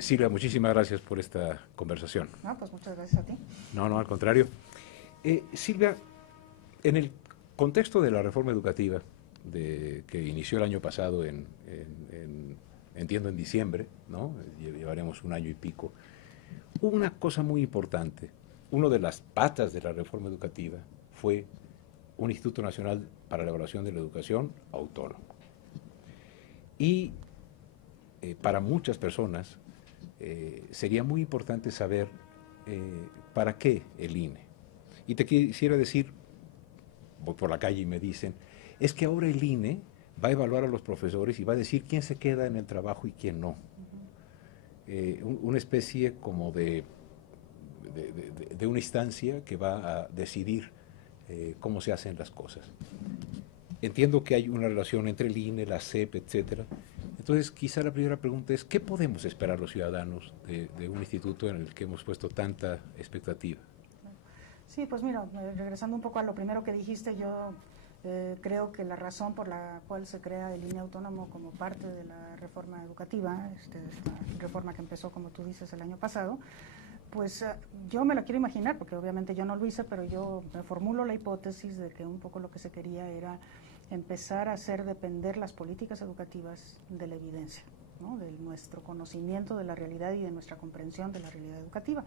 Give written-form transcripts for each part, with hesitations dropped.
Silvia, muchísimas gracias por esta conversación. No, pues muchas gracias a ti. No, no, al contrario. Silvia, en el contexto de la reforma educativa que inició el año pasado, entiendo en diciembre, ¿no? Llevaremos un año y pico, hubo una cosa muy importante. Una de las patas de la reforma educativa fue un Instituto Nacional para la Evaluación de la Educación autónomo. Y para muchas personas sería muy importante saber para qué el INE. Y te quisiera decir, voy por la calle y me dicen, es que ahora el INE va a evaluar a los profesores y va a decir quién se queda en el trabajo y quién no. Una especie como de una instancia que va a decidir cómo se hacen las cosas. Entiendo que hay una relación entre el INE, la SEP, etcétera. Entonces, quizá la primera pregunta es, ¿qué podemos esperar los ciudadanos de un instituto en el que hemos puesto tanta expectativa? Sí, pues mira, regresando un poco a lo primero que dijiste, yo creo que la razón por la cual se crea el INE autónomo como parte de la reforma educativa, esta reforma que empezó, como tú dices, el año pasado, pues yo me lo quiero imaginar, porque obviamente yo no lo hice, pero yo me formulo la hipótesis de que un poco lo que se quería era empezar a hacer depender las políticas educativas de la evidencia, ¿no? De nuestro conocimiento de la realidad y de nuestra comprensión de la realidad educativa.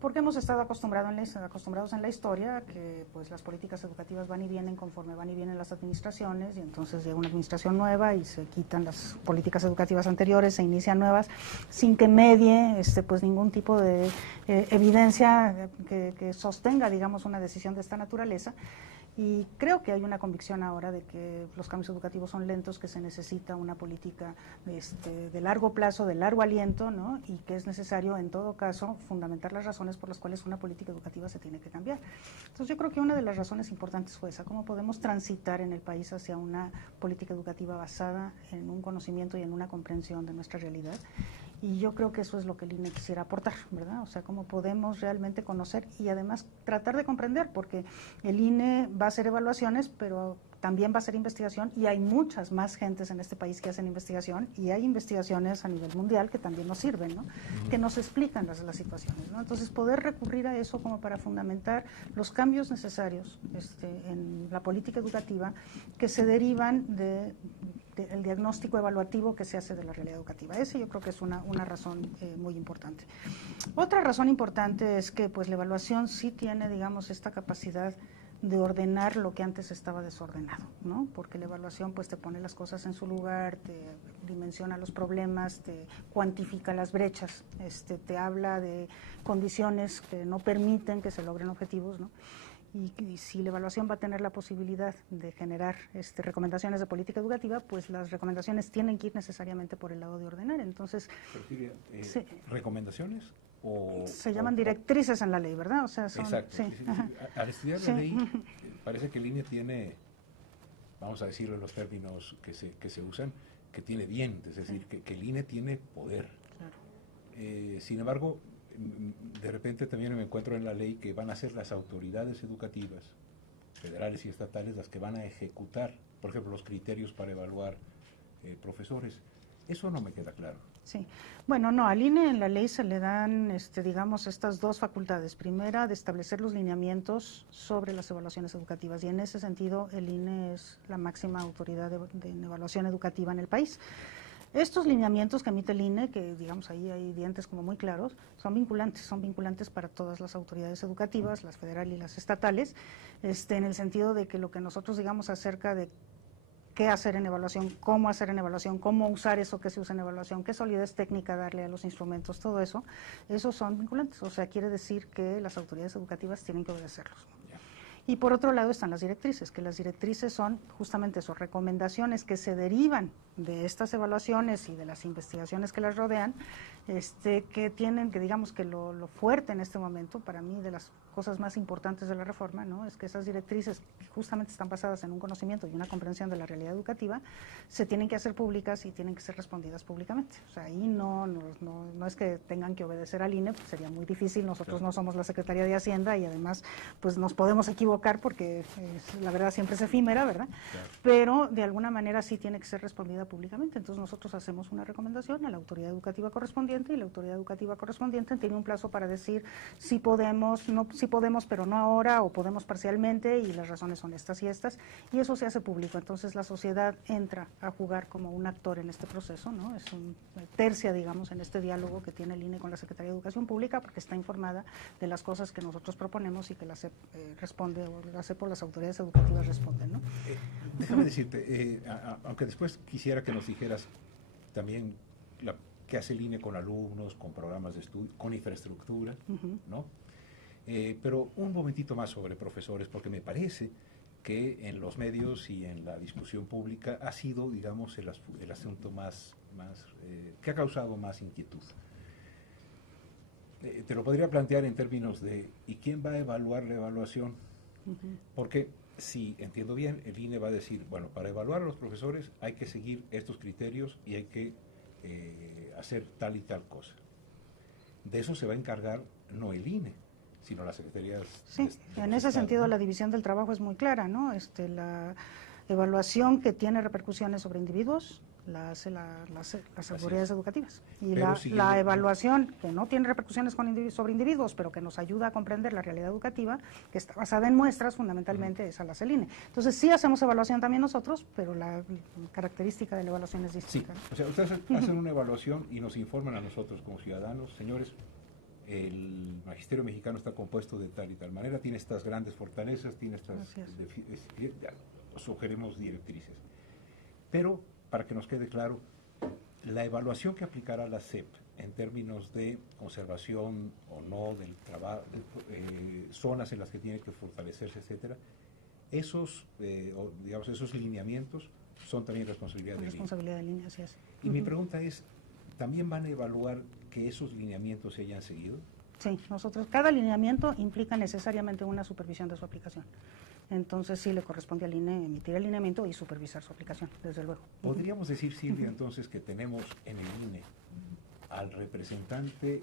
Porque hemos estado acostumbrados en la historia que pues las políticas educativas van y vienen conforme van y vienen las administraciones, y entonces llega una administración nueva y se quitan las políticas educativas anteriores, se inician nuevas, sin que medie pues ningún tipo de evidencia que sostenga, digamos, una decisión de esta naturaleza. Y creo que hay una convicción ahora de que los cambios educativos son lentos, que se necesita una política de largo plazo, de largo aliento, ¿no? Y que es necesario, en todo caso, fundamentar las razones por las cuales una política educativa se tiene que cambiar. Entonces yo creo que una de las razones importantes fue esa, cómo podemos transitar en el país hacia una política educativa basada en un conocimiento y en una comprensión de nuestra realidad. Y yo creo que eso es lo que el INE quisiera aportar, ¿verdad? O sea, cómo podemos realmente conocer y además tratar de comprender, porque el INE va a hacer evaluaciones, pero también va a hacer investigación, y hay muchas más gentes en este país que hacen investigación, y hay investigaciones a nivel mundial que también nos sirven, ¿no? Que nos explican las situaciones, ¿no? Entonces, poder recurrir a eso como para fundamentar los cambios necesarios en la política educativa que se derivan el diagnóstico evaluativo que se hace de la realidad educativa. Ese yo creo que es una razón muy importante. Otra razón importante es que pues la evaluación sí tiene, digamos, esta capacidad de ordenar lo que antes estaba desordenado, ¿no? Porque la evaluación pues te pone las cosas en su lugar, te dimensiona los problemas, te cuantifica las brechas, te habla de condiciones que no permiten que se logren objetivos, ¿no? Y si la evaluación va a tener la posibilidad de generar recomendaciones de política educativa, pues las recomendaciones tienen que ir necesariamente por el lado de ordenar. Entonces, ¿recomendaciones? Se llaman directrices en la ley, ¿verdad? O sea, son, exacto. Sí. Al estudiar la ley, parece que el INE tiene, vamos a decirlo en los términos que se usan, que tiene dientes, es decir, que el INE tiene poder. Claro. Sin embargo, de repente también me encuentro en la ley que van a ser las autoridades educativas, federales y estatales, las que van a ejecutar, por ejemplo, los criterios para evaluar profesores. Eso no me queda claro. Sí, bueno, no, al INE en la ley se le dan, digamos, estas dos facultades. Primera, de establecer los lineamientos sobre las evaluaciones educativas, y en ese sentido el INE es la máxima autoridad de evaluación educativa en el país. Estos lineamientos que emite el INE, que digamos ahí hay dientes como muy claros, son vinculantes para todas las autoridades educativas, las federales y las estatales, en el sentido de que lo que nosotros digamos acerca de qué hacer en evaluación, cómo hacer en evaluación, cómo usar eso que se usa en evaluación, qué solidez técnica darle a los instrumentos, todo eso, esos son vinculantes, o sea, quiere decir que las autoridades educativas tienen que obedecerlos. Y por otro lado están las directrices, que las directrices son justamente eso, recomendaciones que se derivan de estas evaluaciones y de las investigaciones que las rodean, que tienen, que digamos que lo fuerte en este momento, para mí, de las cosas más importantes de la reforma, ¿no? Es que esas directrices, que justamente están basadas en un conocimiento y una comprensión de la realidad educativa, se tienen que hacer públicas y tienen que ser respondidas públicamente. O sea, ahí no es que tengan que obedecer al INE, pues sería muy difícil. Nosotros no somos la Secretaría de Hacienda y además pues nos podemos equivocar porque la verdad siempre es efímera, ¿verdad? Claro. Pero de alguna manera sí tiene que ser respondida públicamente. Entonces nosotros hacemos una recomendación a la autoridad educativa correspondiente y la autoridad educativa correspondiente tiene un plazo para decir si podemos, no, si podemos, pero no ahora, o podemos parcialmente, y las razones son estas y estas, y eso se hace público. Entonces la sociedad entra a jugar como un actor en este proceso, ¿no? Es un tercia, digamos, en este diálogo que tiene el INE con la Secretaría de Educación Pública, porque está informada de las cosas que nosotros proponemos y que la SEP responde, o la SEP o las autoridades educativas responden, ¿no? Déjame decirte, aunque después quisiera que nos dijeras también qué hace el INE con alumnos, con programas de estudio, con infraestructura, ¿no? Pero un momentito más sobre profesores, porque me parece que en los medios y en la discusión pública ha sido, digamos, el asunto más que ha causado más inquietud. Te lo podría plantear en términos de ¿y quién va a evaluar la evaluación? Porque si entiendo bien, el INE va a decir, bueno, para evaluar a los profesores hay que seguir estos criterios y hay que hacer tal y tal cosa. De eso se va a encargar no el INE, sino las secretarías. Sí, en ese sentido, ¿no? La división del trabajo es muy clara, ¿no? La evaluación que tiene repercusiones sobre individuos la hace las autoridades educativas. Y la evaluación que no tiene repercusiones sobre individuos, pero que nos ayuda a comprender la realidad educativa, que está basada en muestras, fundamentalmente, esa la hace el INE. Entonces, sí hacemos evaluación también nosotros, pero la característica de la evaluación es distinta. Sí, o sea, ustedes hacen una evaluación y nos informan a nosotros como ciudadanos, señores, el magisterio mexicano está compuesto de tal y tal manera, tiene estas grandes fortalezas, tiene estas, sugerimos directrices. Pero, para que nos quede claro, la evaluación que aplicará la SEP en términos de conservación o no del trabajo, zonas en las que tiene que fortalecerse, etcétera, esos lineamientos son también responsabilidad del INE. Así es. Y mi pregunta es, ¿también van a evaluar que esos lineamientos se hayan seguido? Sí, cada lineamiento implica necesariamente una supervisión de su aplicación. Entonces sí le corresponde al INE emitir el lineamiento y supervisar su aplicación, desde luego. ¿Podríamos decir, Silvia, entonces, que tenemos en el INE al representante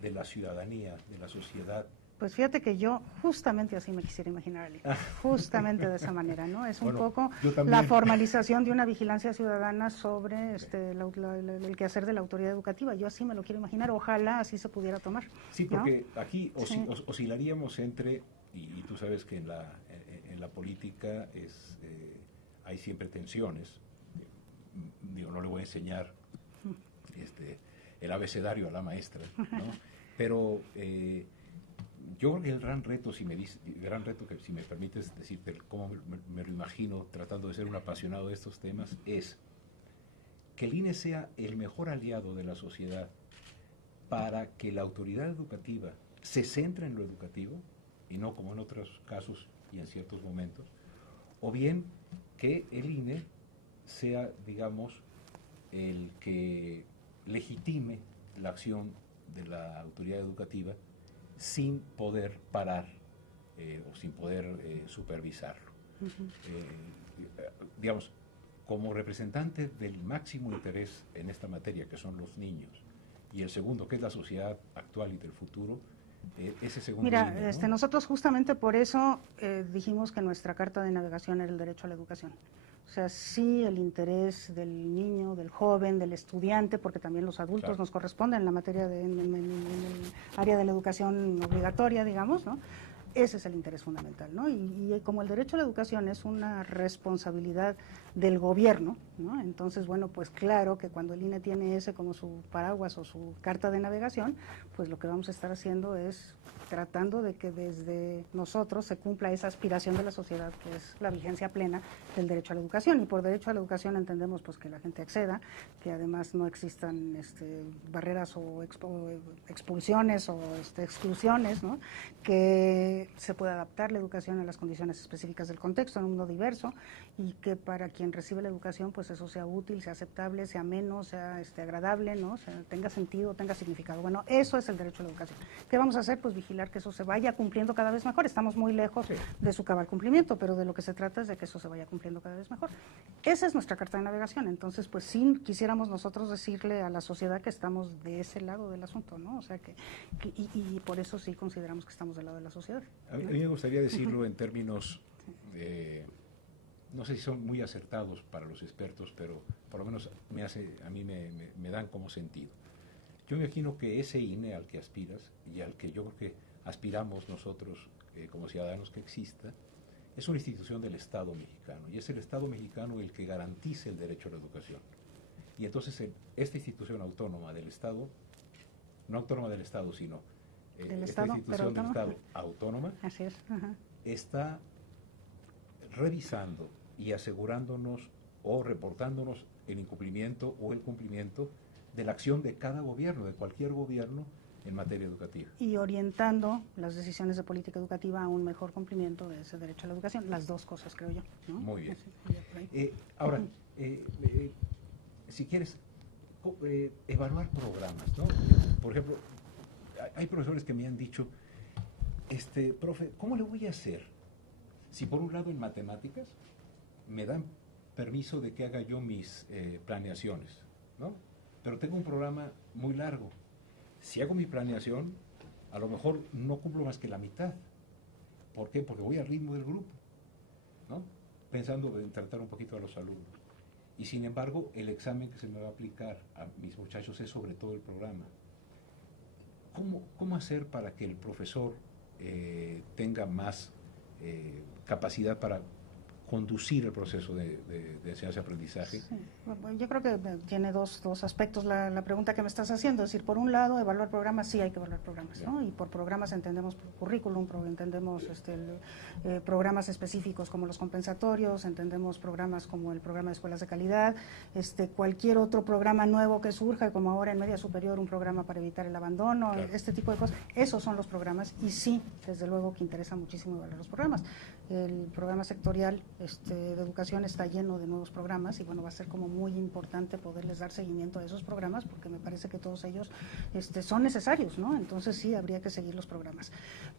de la ciudadanía, de la sociedad? Pues fíjate que yo justamente así me quisiera imaginar al INE, justamente de esa manera, ¿no? Es un poco la formalización de una vigilancia ciudadana sobre el quehacer de la autoridad educativa. Yo así me lo quiero imaginar, ojalá así se pudiera tomar. Sí, porque ¿no? Aquí oscilaríamos entre, y tú sabes que en la política hay siempre tensiones. Digo, no le voy a enseñar el abecedario a la maestra, ¿no? Pero yo creo que el gran reto, si me permites decirte cómo me lo imagino tratando de ser un apasionado de estos temas, es que el INE sea el mejor aliado de la sociedad para que la autoridad educativa se centre en lo educativo y no como en otros casos y en ciertos momentos, o bien que el INE sea, digamos, el que legitime la acción de la autoridad educativa sin poder parar o sin poder supervisarlo. Digamos, como representante del máximo interés en esta materia, que son los niños, y el segundo, que es la sociedad actual y del futuro, ese segundo. Mira, línea, ¿no? Nosotros justamente por eso dijimos que nuestra carta de navegación era el derecho a la educación. O sea, sí el interés del niño, del joven, del estudiante, porque también los adultos nos corresponden en la materia en el área de la educación obligatoria, digamos, ¿no? Ese es el interés fundamental, ¿no? Y como el derecho a la educación es una responsabilidad del gobierno, ¿no? Entonces, bueno, pues claro que cuando el INE tiene ese como su paraguas o su carta de navegación, pues lo que vamos a estar haciendo es tratando de que desde nosotros se cumpla esa aspiración de la sociedad, que es la vigencia plena del derecho a la educación. Y por derecho a la educación entendemos pues que la gente acceda, que además no existan barreras o expulsiones o exclusiones, ¿no? Que se pueda adaptar la educación a las condiciones específicas del contexto, en un mundo diverso, y que para quien quien recibe la educación, pues eso sea útil, sea aceptable, sea ameno, sea agradable, ¿no? O sea, tenga sentido, tenga significado. Bueno, eso es el derecho a la educación. ¿Qué vamos a hacer? Pues vigilar que eso se vaya cumpliendo cada vez mejor. Estamos muy lejos de su cabal cumplimiento, pero de lo que se trata es de que eso se vaya cumpliendo cada vez mejor. Esa es nuestra carta de navegación. Entonces, pues sí quisiéramos nosotros decirle a la sociedad que estamos de ese lado del asunto, ¿no? O sea, y por eso sí consideramos que estamos del lado de la sociedad, ¿no? A mí me gustaría decirlo en términos, no sé si son muy acertados para los expertos, pero por lo menos a mí me dan como sentido. Yo me imagino que ese INE al que aspiras y al que yo creo que aspiramos nosotros como ciudadanos que exista, es una institución del Estado mexicano, y es el Estado mexicano el que garantiza el derecho a la educación. Y entonces esta institución autónoma del Estado, no autónoma del Estado, sino esta institución del Estado autónoma, así es, está revisando y asegurándonos o reportándonos el incumplimiento o el cumplimiento de la acción de cada gobierno, de cualquier gobierno, en materia educativa. Y orientando las decisiones de política educativa a un mejor cumplimiento de ese derecho a la educación. Las dos cosas, creo yo, ¿no? Muy bien. Ahora, si quieres, evaluar programas, ¿no? Por ejemplo, hay profesores que me han dicho, profe, ¿cómo le voy a hacer? Si por un lado en matemáticas me dan permiso de que haga yo mis planeaciones, ¿no? Pero tengo un programa muy largo. Si hago mi planeación, a lo mejor no cumplo más que la mitad. ¿Por qué? Porque voy al ritmo del grupo, ¿no? Pensando en tratar un poquito a los alumnos. Y sin embargo, el examen que se me va a aplicar a mis muchachos es sobre todo el programa. ¿Cómo hacer para que el profesor tenga más capacidad para conducir el proceso de enseñanza-aprendizaje? Sí. Bueno, yo creo que tiene dos aspectos la pregunta que me estás haciendo. Es decir, por un lado, evaluar programas, sí hay que evaluar programas, ¿no? Y por programas entendemos currículum, entendemos programas específicos como los compensatorios, entendemos programas como el programa de escuelas de calidad, cualquier otro programa nuevo que surja, como ahora en media superior un programa para evitar el abandono, claro, este tipo de cosas. Esos son los programas y sí, desde luego que interesa muchísimo evaluar los programas. El programa sectorial de educación está lleno de nuevos programas y bueno, va a ser como muy importante poderles dar seguimiento a esos programas porque me parece que todos ellos son necesarios, ¿no? Entonces sí, habría que seguir los programas.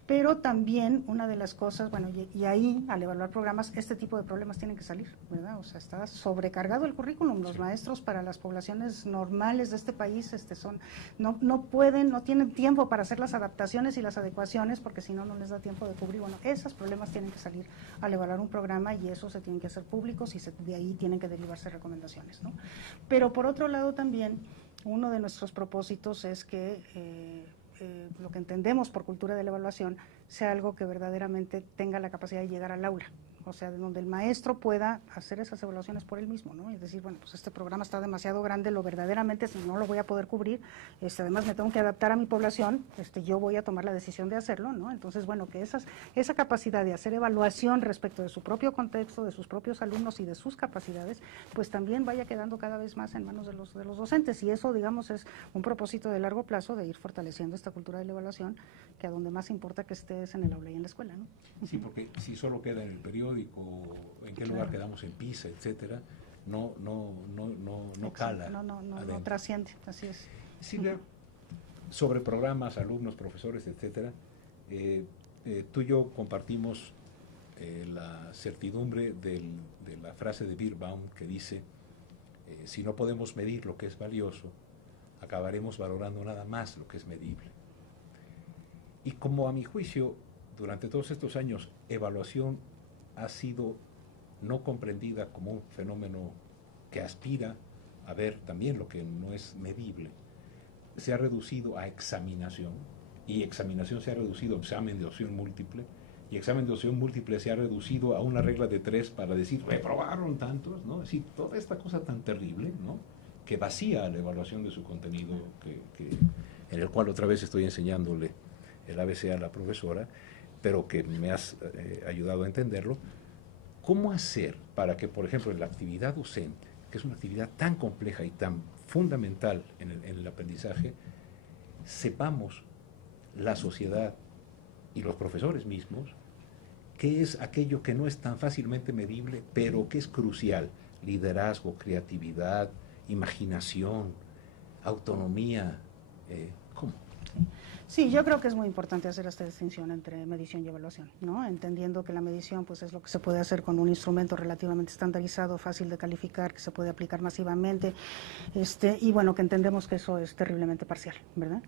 Pero también una de las cosas, bueno, y ahí al evaluar programas, este tipo de problemas tienen que salir, ¿verdad? O sea, está sobrecargado el currículum. Los maestros para las poblaciones normales de este país no pueden, no tienen tiempo para hacer las adaptaciones y las adecuaciones porque si no, no les da tiempo de cubrir. Bueno, esos problemas tienen que salir al evaluar un programa y eso se tienen que hacer públicos y de ahí tienen que derivarse recomendaciones, ¿no? Pero por otro lado también, uno de nuestros propósitos es que lo que entendemos por cultura de la evaluación sea algo que verdaderamente tenga la capacidad de llegar al aula. O sea, de donde el maestro pueda hacer esas evaluaciones por él mismo, ¿no? Es decir, bueno, pues este programa está demasiado grande, lo verdaderamente, si no lo voy a poder cubrir, además me tengo que adaptar a mi población, yo voy a tomar la decisión de hacerlo, ¿no? Entonces, bueno, que esa capacidad de hacer evaluación respecto de su propio contexto, de sus propios alumnos y de sus capacidades, pues también vaya quedando cada vez más en manos de los docentes. Y eso, digamos, es un propósito de largo plazo de ir fortaleciendo esta cultura de la evaluación, que a donde más importa que estés en el aula y en la escuela, ¿no? Sí, porque si solo queda en el periódico, en qué lugar quedamos en PISA, etcétera, no cala. No trasciende, así es. Silvia, sobre programas, alumnos, profesores, etcétera, tú y yo compartimos la certidumbre de la frase de Bierbaum que dice, si no podemos medir lo que es valioso, acabaremos valorando nada más lo que es medible. Y como a mi juicio, durante todos estos años, evaluación ha sido no comprendida como un fenómeno que aspira a ver también lo que no es medible. Se ha reducido a examinación, y examinación se ha reducido a examen de opción múltiple, y examen de opción múltiple se ha reducido a una regla de 3 para decir, reprobaron tantos, ¿no? Es decir, toda esta cosa tan terrible, ¿no? Que vacía la evaluación de su contenido, en el cual otra vez estoy enseñándole el ABC a la profesora, pero que me has ayudado a entenderlo. ¿Cómo hacer para que, por ejemplo, en la actividad docente, que es una actividad tan compleja y tan fundamental en el aprendizaje, sepamos la sociedad y los profesores mismos qué es aquello que no es tan fácilmente medible, pero que es crucial? liderazgo, creatividad, imaginación, autonomía. ¿Cómo? Sí, yo creo que es muy importante hacer esta distinción entre medición y evaluación, ¿no? Entendiendo que la medición pues, es lo que se puede hacer con un instrumento relativamente estandarizado, fácil de calificar, que se puede aplicar masivamente, y bueno, que entendemos que eso es terriblemente parcial, ¿verdad?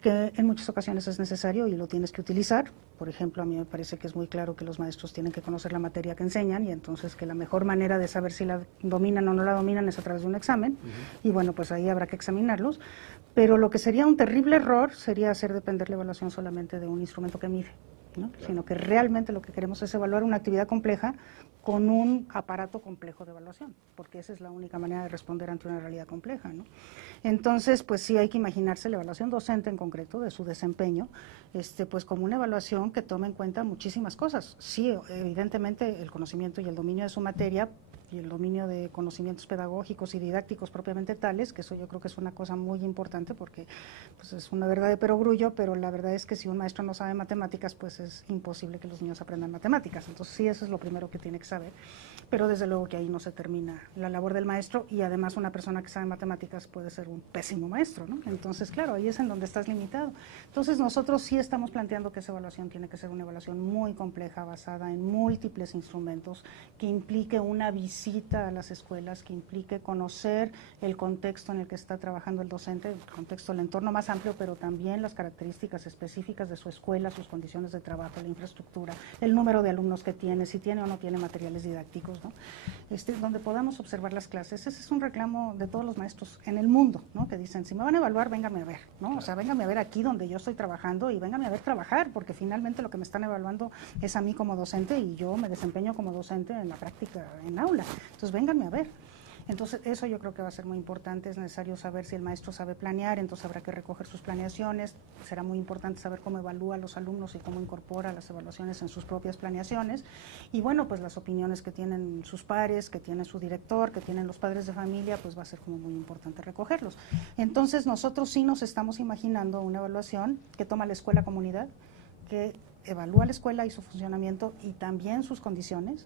Que en muchas ocasiones es necesario y lo tienes que utilizar. Por ejemplo, a mí me parece que es muy claro que los maestros tienen que conocer la materia que enseñan y entonces que la mejor manera de saber si la dominan o no la dominan es a través de un examen. Y bueno, pues ahí habrá que examinarlos. Pero lo que sería un terrible error sería hacer depender la evaluación solamente de un instrumento que mide, ¿no? Claro. Sino que realmente lo que queremos es evaluar una actividad compleja con un aparato complejo de evaluación, porque esa es la única manera de responder ante una realidad compleja, ¿no? Entonces, pues sí hay que imaginarse la evaluación docente en concreto de su desempeño, pues como una evaluación que tome en cuenta muchísimas cosas. Sí, evidentemente el conocimiento y el dominio de su materia y el dominio de conocimientos pedagógicos y didácticos propiamente tales, que eso yo creo que es una cosa muy importante porque pues es una verdad de perogrullo, pero la verdad es que si un maestro no sabe matemáticas, pues es imposible que los niños aprendan matemáticas. Entonces sí, eso es lo primero que tiene que saber, pero desde luego que ahí no se termina la labor del maestro y además una persona que sabe matemáticas puede ser un pésimo maestro, ¿no? Entonces, claro, ahí es en donde estás limitado. Entonces nosotros sí estamos planteando que esa evaluación tiene que ser una evaluación muy compleja, basada en múltiples instrumentos, que implique una visita a las escuelas, que implique conocer el contexto en el que está trabajando el docente, el contexto, el entorno más amplio, pero también las características específicas de su escuela, sus condiciones de trabajo, la infraestructura, el número de alumnos que tiene, si tiene o no tiene materiales didácticos, ¿no? Donde podamos observar las clases. Ese es un reclamo de todos los maestros en el mundo, ¿no? Que dicen, si me van a evaluar, véngame a ver, ¿no? O sea, véngame a ver aquí donde yo estoy trabajando y véngame a ver trabajar, porque finalmente lo que me están evaluando es a mí como docente y yo me desempeño como docente en la práctica en aula. Entonces, vénganme a ver. Entonces, eso yo creo que va a ser muy importante. Es necesario saber si el maestro sabe planear, entonces habrá que recoger sus planeaciones. Será muy importante saber cómo evalúa a los alumnos y cómo incorpora las evaluaciones en sus propias planeaciones. Y bueno, pues las opiniones que tienen sus pares, que tiene su director, que tienen los padres de familia, pues va a ser como muy importante recogerlos. Entonces, nosotros sí nos estamos imaginando una evaluación que toma la escuela comunidad, que evalúa la escuela y su funcionamiento y también sus condiciones,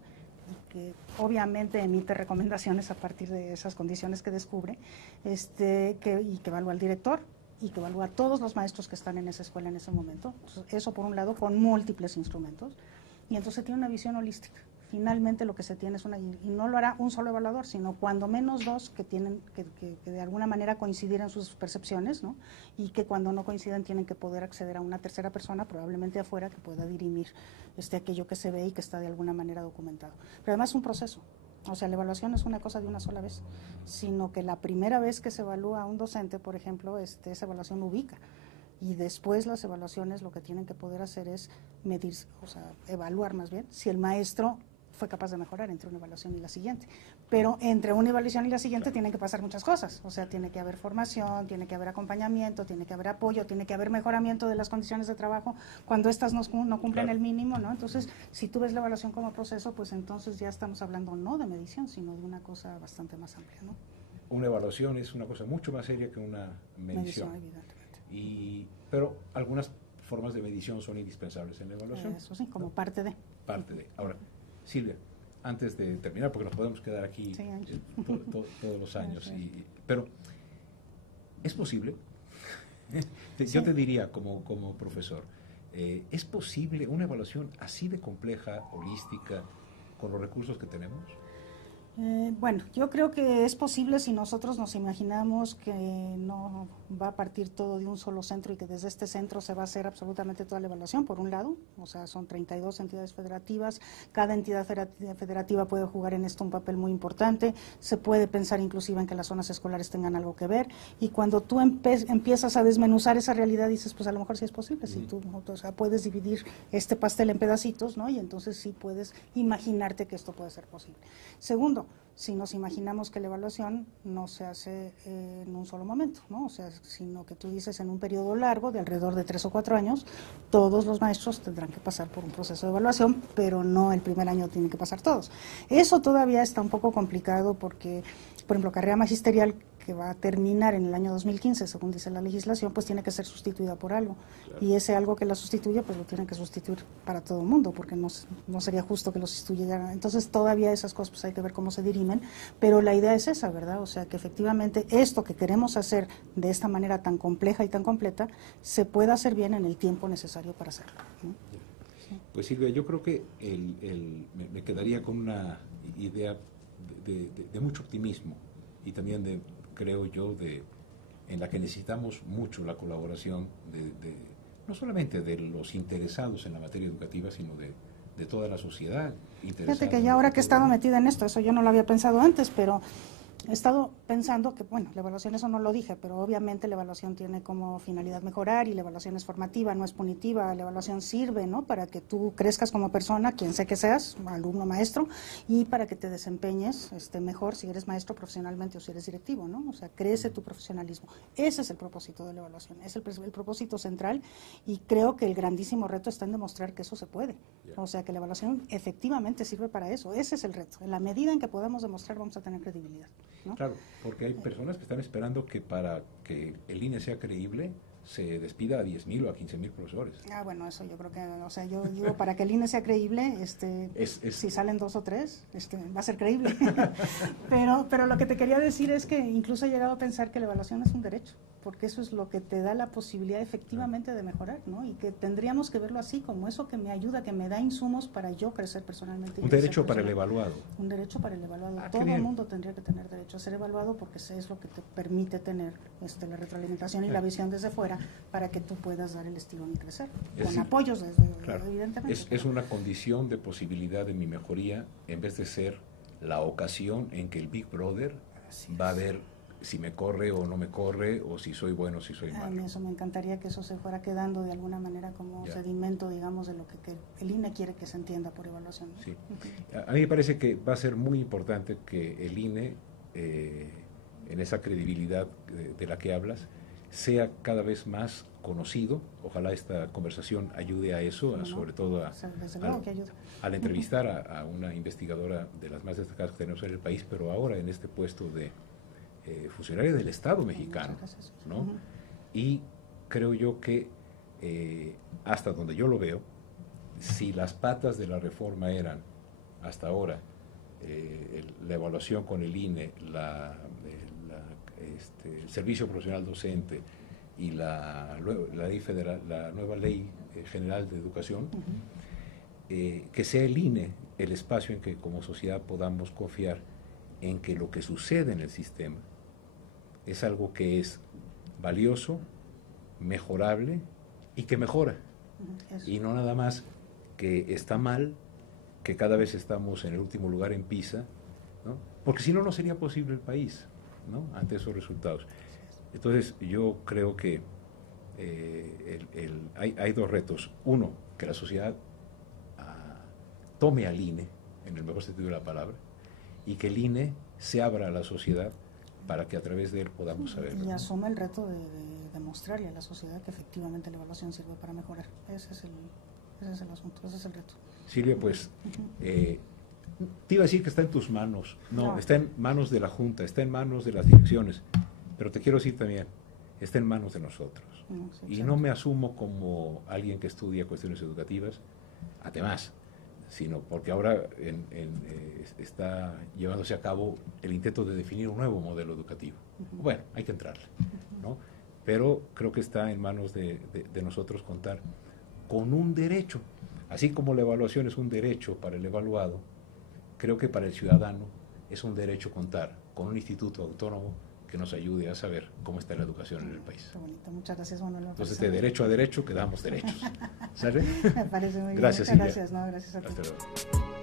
que obviamente emite recomendaciones a partir de esas condiciones que descubre, y que evalúa al director y que evalúa a todos los maestros que están en esa escuela en ese momento. Entonces, eso por un lado, con múltiples instrumentos, y entonces tiene una visión holística. Finalmente lo que se tiene es y no lo hará un solo evaluador, sino cuando menos dos que tienen que de alguna manera coincidir en sus percepciones, ¿no? Y que cuando no coinciden tienen que poder acceder a una tercera persona, probablemente afuera, que pueda dirimir aquello que se ve y que está de alguna manera documentado. Pero además es un proceso. O sea, la evaluación no es una cosa de una sola vez, sino que la primera vez que se evalúa a un docente, por ejemplo, esa evaluación ubica. Y después las evaluaciones lo que tienen que poder hacer es medir, o sea, evaluar más bien, si el maestro fue capaz de mejorar entre una evaluación y la siguiente. Pero entre una evaluación y la siguiente tienen que pasar muchas cosas. O sea, tiene que haber formación, tiene que haber acompañamiento, tiene que haber apoyo, tiene que haber mejoramiento de las condiciones de trabajo cuando estas no cumplen el mínimo, ¿no? Entonces, si tú ves la evaluación como proceso, pues entonces ya estamos hablando no de medición, sino de una cosa bastante más amplia, ¿no? Una evaluación es una cosa mucho más seria que una medición. Evidentemente. Pero algunas formas de medición son indispensables en la evaluación. Eso sí, como parte de. Parte de. Ahora, Silvia, antes de terminar, porque nos podemos quedar aquí todos los años, pero ¿es posible? Yo te diría como profesor, ¿es posible una evaluación así de compleja, holística, con los recursos que tenemos? Bueno, yo creo que es posible si nosotros nos imaginamos que no va a partir todo de un solo centro y que desde este centro se va a hacer absolutamente toda la evaluación, por un lado, o sea, son 32 entidades federativas, cada entidad federativa puede jugar en esto un papel muy importante, se puede pensar inclusive en que las zonas escolares tengan algo que ver, y cuando tú empiezas a desmenuzar esa realidad dices, pues a lo mejor sí es posible, si tú, o sea, puedes dividir este pastel en pedacitos, ¿no? Y entonces sí puedes imaginarte que esto puede ser posible. Segundo, si nos imaginamos que la evaluación no se hace en un solo momento, ¿no? O sea, sino que tú dices en un periodo largo de alrededor de 3 o 4 años, todos los maestros tendrán que pasar por un proceso de evaluación, pero no el primer año tienen que pasar todos. Eso todavía está un poco complicado porque, por ejemplo, carrera magisterial, que va a terminar en el año 2015, según dice la legislación, pues tiene que ser sustituida por algo. Claro. Y ese algo que la sustituye, pues lo tienen que sustituir para todo el mundo, porque no sería justo que lo sustituyeran. Entonces todavía esas cosas pues hay que ver cómo se dirimen, pero la idea es esa, ¿verdad? O sea, que efectivamente esto que queremos hacer de esta manera tan compleja y tan completa, se pueda hacer bien en el tiempo necesario para hacerlo, ¿no? Pues Silvia, yo creo que me quedaría con una idea de mucho optimismo y también creo yo, en la que necesitamos mucho la colaboración no solamente de los interesados en la materia educativa, sino de toda la sociedad interesada. Fíjate que ya ahora que he estado metida en esto, eso yo no lo había pensado antes, pero he estado pensando que, bueno, la evaluación, eso no lo dije, pero obviamente la evaluación tiene como finalidad mejorar y la evaluación es formativa, no es punitiva. La evaluación sirve, ¿no?, para que tú crezcas como persona, quien sea que seas, alumno, maestro, y para que te desempeñes mejor si eres maestro profesionalmente o si eres directivo, ¿no? O sea, crece tu profesionalismo. Ese es el propósito de la evaluación, es el propósito central, y creo que el grandísimo reto está en demostrar que eso se puede. O sea, que la evaluación efectivamente sirve para eso. Ese es el reto. En la medida en que podamos demostrar, vamos a tener credibilidad, ¿no? Claro, porque hay personas que están esperando que para que el INE sea creíble se despida a 10,000 o a 15,000 profesores. Bueno, eso yo creo que, o sea, yo digo, para que el INE sea creíble, si salen 2 o 3, va a ser creíble. pero lo que te quería decir es que incluso he llegado a pensar que la evaluación es un derecho, porque eso es lo que te da la posibilidad efectivamente de mejorar, ¿no? Y que tendríamos que verlo así, como eso que me ayuda, que me da insumos para yo crecer personalmente. Un derecho para el evaluado. Un derecho para el evaluado. Todo el mundo tendría que tener derecho a ser evaluado, porque es lo que te permite tener la retroalimentación y la visión desde fuera, para que tú puedas dar el estirón y crecer, con apoyos, claro, evidentemente. Es una condición de posibilidad de mi mejoría, en vez de ser la ocasión en que el Big Brother va a ver si me corre o no me corre, o si soy bueno o si soy malo. A mí eso me encantaría, que eso se fuera quedando de alguna manera como sedimento, digamos, de lo que el INE quiere que se entienda por evaluación. Sí. A mí me parece que va a ser muy importante que el INE, en esa credibilidad de la que hablas, sea cada vez más conocido. Ojalá esta conversación ayude a eso, sobre todo al entrevistar a una investigadora de las más destacadas que tenemos en el país, pero ahora en este puesto de funcionaria del Estado mexicano, ¿no? Y creo yo que hasta donde yo lo veo, si las patas de la reforma eran hasta ahora la evaluación con el INE, el servicio profesional docente y la ley federal, la nueva ley general de educación, que sea el INE el espacio en que como sociedad podamos confiar en que lo que sucede en el sistema es algo que es valioso, mejorable y que mejora. Y no nada más que está mal, que cada vez estamos en el último lugar en PISA, ¿no? Porque si no, no sería posible el país, ¿no?, ante esos resultados. Entonces yo creo que hay 2 retos. Uno, que la sociedad tome al INE, en el mejor sentido de la palabra, y que el INE se abra a la sociedad para que a través de él podamos saberlo. Y asuma el reto de demostrarle a la sociedad que efectivamente la evaluación sirve para mejorar. Ese es el asunto, ese es el reto. Silvia, pues te iba a decir que está en tus manos. No, está en manos de la Junta, está en manos de las direcciones, pero te quiero decir también, está en manos de nosotros. Y no me asumo como alguien que estudia cuestiones educativas, además, sino porque ahora está llevándose a cabo el intento de definir un nuevo modelo educativo. Bueno, hay que entrarle, ¿no? Pero creo que está en manos de nosotros contar con un derecho. Así como la evaluación es un derecho para el evaluado, creo que para el ciudadano es un derecho contar con un instituto autónomo que nos ayude a saber cómo está la educación en el país. Qué bonito, muchas gracias, Manuel. Entonces, de derecho a derecho, quedamos derechos. ¿Sabes? Me parece muy bien. Gracias, Muchas gracias, no, gracias a ti. Hasta luego.